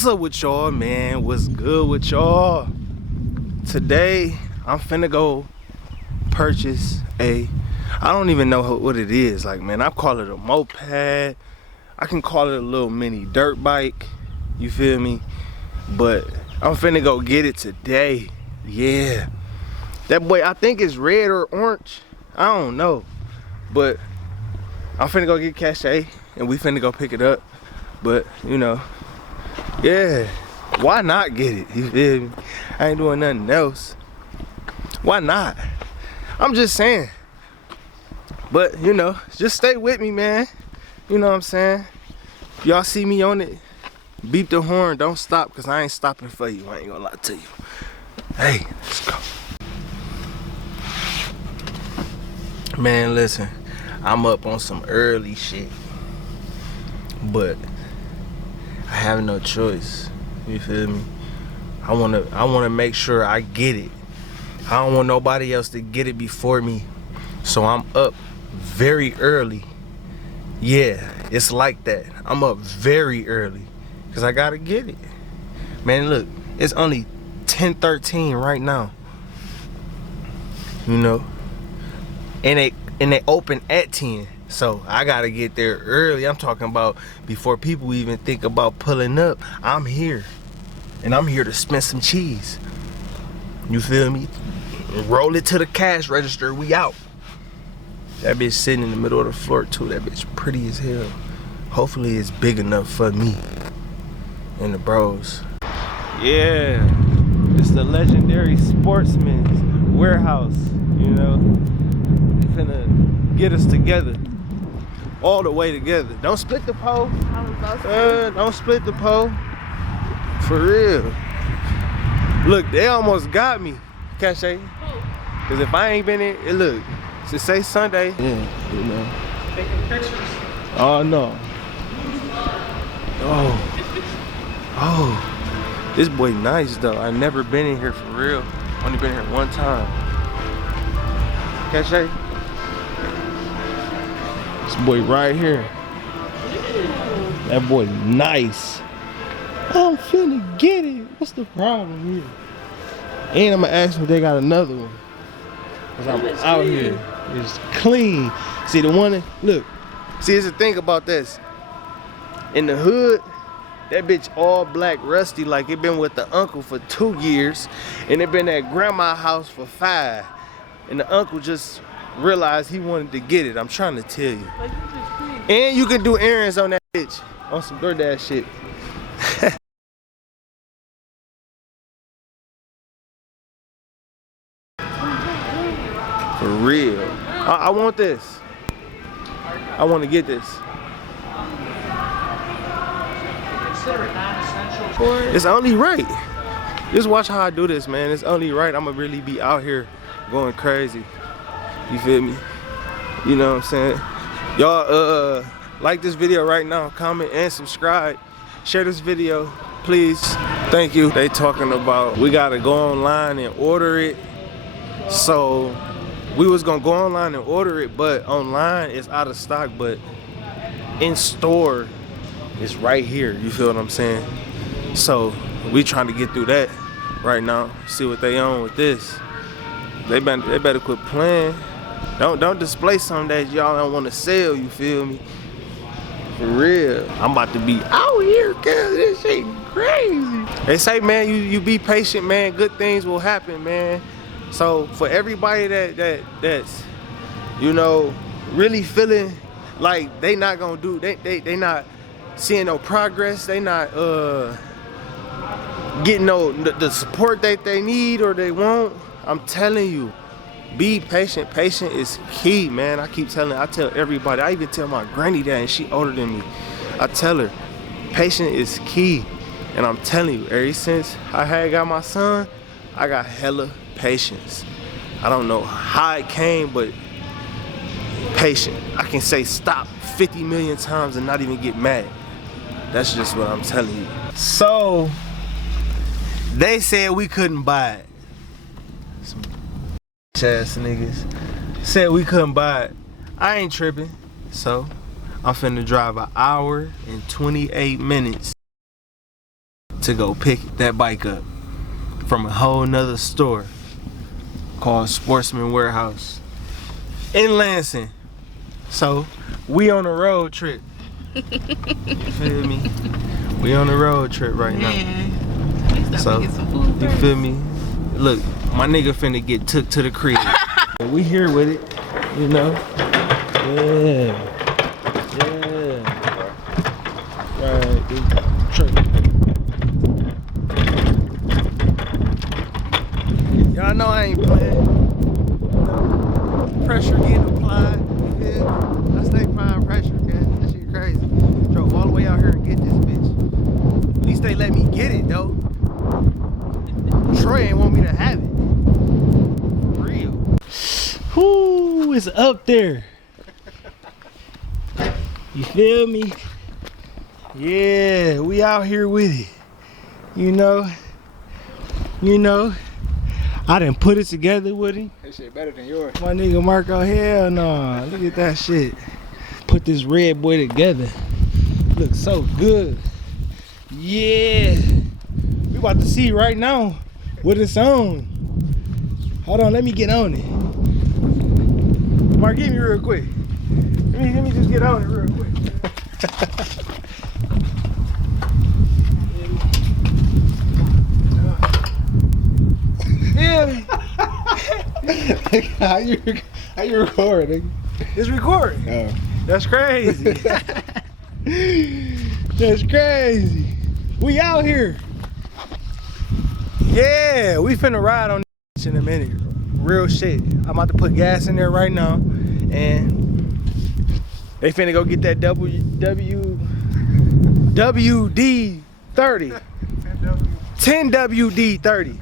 What's up with y'all, man? What's good with y'all? Today I'm finna go purchase I don't even know what it is. Like, man, I call it a moped. I can call it a little mini dirt bike, you feel me? But I'm finna go get it today. Yeah, that boy, I think it's red or orange, I don't know, but I'm finna go get cachet and we finna go pick it up. But you know, yeah, why not get it? You feel me? I ain't doing nothing else. Why not? I'm just saying. But you know, just stay with me, man. You know what I'm saying? If y'all see me on it, beep the horn, don't stop, cause I ain't stopping for you. I ain't gonna lie to you. Hey, let's go. Man, listen, I'm up on some early shit, but I have no choice. You feel me? I wanna make sure I get it. I don't want nobody else to get it before me. So I'm up very early. Yeah, it's like that. I'm up very early because I gotta get it. Man, look, it's only 10:13 right now. You know? And they open at 10. So I gotta get there early. I'm talking about before people even think about pulling up. I'm here. And I'm here to spend some cheese. You feel me? Roll it to the cash register, we out. That bitch sitting in the middle of the floor too. That bitch pretty as hell. Hopefully it's big enough for me and the bros. Yeah, it's the legendary Sportsman's Warehouse, you know? They finna get us together. All the way together. Don't split the pole. Don't split the pole. For real. Look, they almost got me, Cachet. Cause if I ain't been in it, look, to say Sunday. Yeah, you know. Taking pictures. Oh no. Oh, this boy nice though. I never been in here for real. Only been here one time. Cachet. This boy right here. That boy nice. I'm finna get it. What's the problem here? And I'm gonna ask them if they got another one. Cause I'm out here. It's clean. See the one that, look. See, here's the thing about this. In the hood, that bitch all black rusty, like it been with the uncle for 2 years. And it been at grandma's house for 5. And the uncle just realized he wanted to get it. I'm trying to tell you. And you can do errands on that bitch. On some DoorDash shit. For real. I want this. I want to get this. Consider it non-essential. It's only right. Just watch how I do this, man. It's only right. I'm gonna really be out here going crazy. You feel me? You know what I'm saying? Y'all like this video right now, comment and subscribe. Share this video, please. Thank you. They talking about we gotta go online and order it. So we was gonna go online and order it, but online it's out of stock, but in store it's right here. You feel what I'm saying? So we trying to get through that right now. See what they on with this. They better quit playing. Don't display something that y'all don't want to sell. You feel me? For real. I'm about to be out here, cause this shit crazy. They say, man, you be patient, man. Good things will happen, man. So for everybody that's, you know, really feeling like they not gonna do, they not seeing no progress, they not getting the support that they need or they want, I'm telling you, be patient. Patient is key, man. I tell everybody. I even tell my granny that, and she older than me. I tell her, patient is key. And I'm telling you, ever since I had got my son, I got hella patience. I don't know how it came, but patient. I can say stop 50 million times and not even get mad. That's just what I'm telling you. So they said we couldn't buy it. Some ass niggas said we couldn't buy it. I ain't tripping. So I'm finna drive 1 hour and 28 minutes to go pick that bike up from a whole nother store called Sportsman Warehouse in Lansing. So we on a road trip. You feel me? We on a road trip right now. So you feel me? Look, my nigga finna get took to the crib. We here with it, you know? Yeah. Right, big truck. Y'all know I ain't playing. Pressure getting applied. You feel me? I stay applying pressure, man. That shit crazy. Drove all the way out here and get this bitch. At least they let me get it though. Troy ain't want me to have it. For real. Whoo, it's up there. You feel me? Yeah, we out here with it. You know. I done put it together with him. That shit better than yours. My nigga Marco, hell no. Look at that shit. Put this red boy together. Looks so good. Yeah. We about to see right now what it's on. Hold on, let me get on it. Mark, give me real quick. Let me just get on it real quick. Yeah. How you recording? It's recording. Oh. That's crazy. That's crazy. We out here. Yeah, we finna ride on this in a minute. Real shit. I'm about to put gas in there right now, and they finna go get that WD 30. 10 WD 30.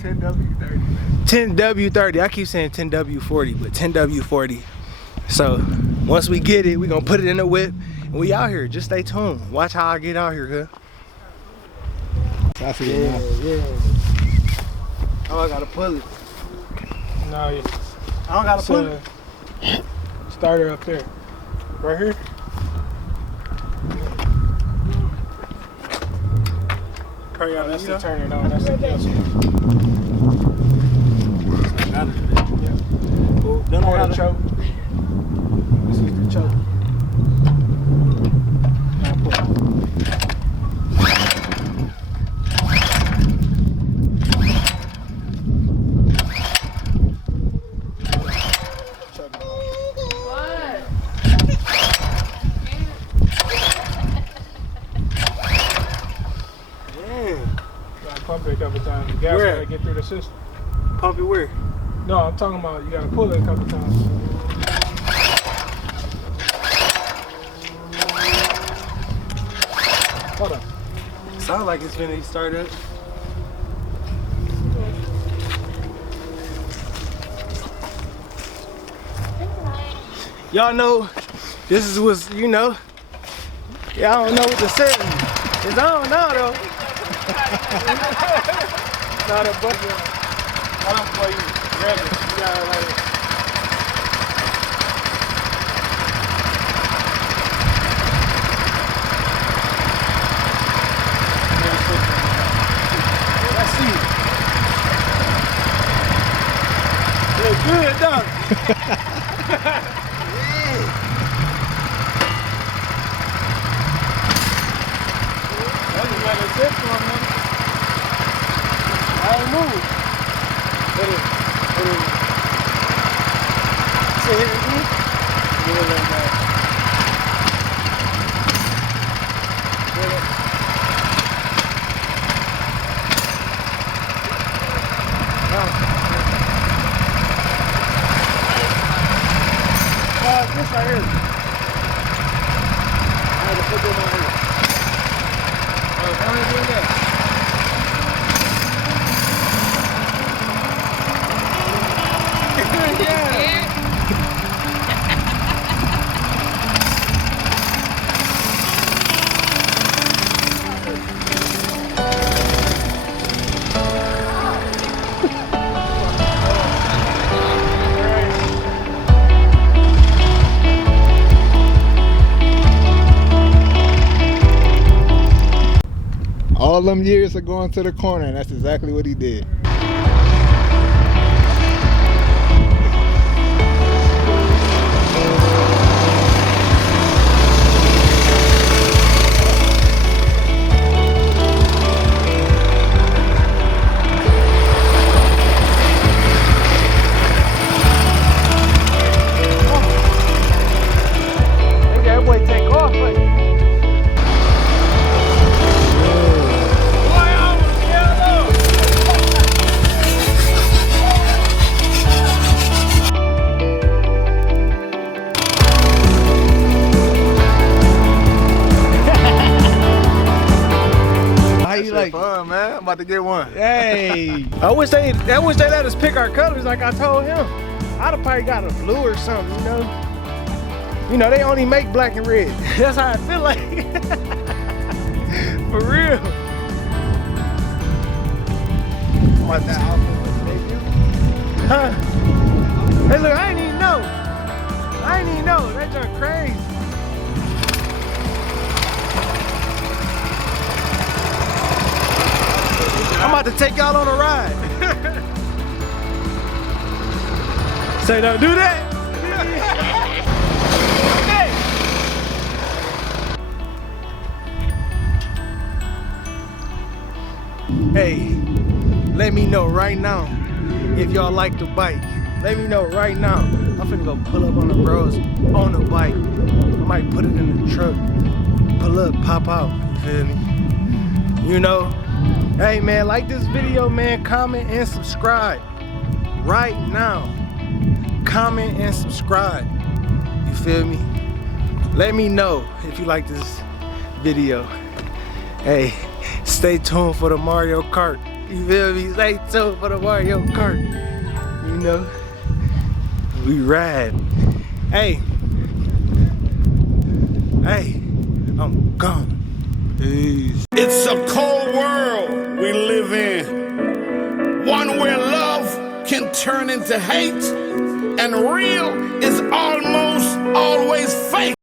10W30. 10W30. I keep saying 10W40, but 10W40. So once we get it, we gonna put it in the whip and we out here. Just stay tuned. Watch how I get out here, I see it now. Yeah. Oh, I gotta pull it. No, I don't gotta pull it. Starter up there. Right here. Hurry up, That's the turning on. That's the kill switch. Gotta do that. Yeah. Cool. Then on the choke. This is the choke. Now pull. Pump it a couple times. The gas gotta get through the system. Pump it where? No, I'm talking about you gotta pull it a couple times. Hold on. Sounds like it's finna start up. Y'all know this is what's, you know. Y'all don't know what to say. It's on now though. Not a button. I don't play you. Grab it. You gotta like. Let's see. Look good, don't it? Yeah. That's just let it sit for a minute. I don't move. Let it. Say it again. Get it like that. Get it. This right here. I had to put them on here. Oh, how are you doing that? All them years of going to the corner, and that's exactly what he did. Like, fun, man. I'm about to get one. Hey, I wish they let us pick our colors like I told him. I'd have probably got a blue or something, you know. You know, they only make black and red. That's how I feel like. For real. What that outfit was, huh? Hey, look, I ain't even know. That junk crazy. I'm about to take y'all on a ride. Say, don't do that. Hey, let me know right now if y'all like the bike. Let me know right now. I'm finna go pull up on the bros on the bike. I might put it in the truck. Pull up, pop out. You feel me? You know. Hey man, like this video, man, comment and subscribe right now. Comment and subscribe. You feel me? Let me know if you like this video. Hey, stay tuned for the Mario Kart. You feel me? Stay tuned for the Mario Kart. You know, we ride. Hey, I'm gone. Peace. It's a cold world we live in, one where love can turn into hate, and real is almost always fake.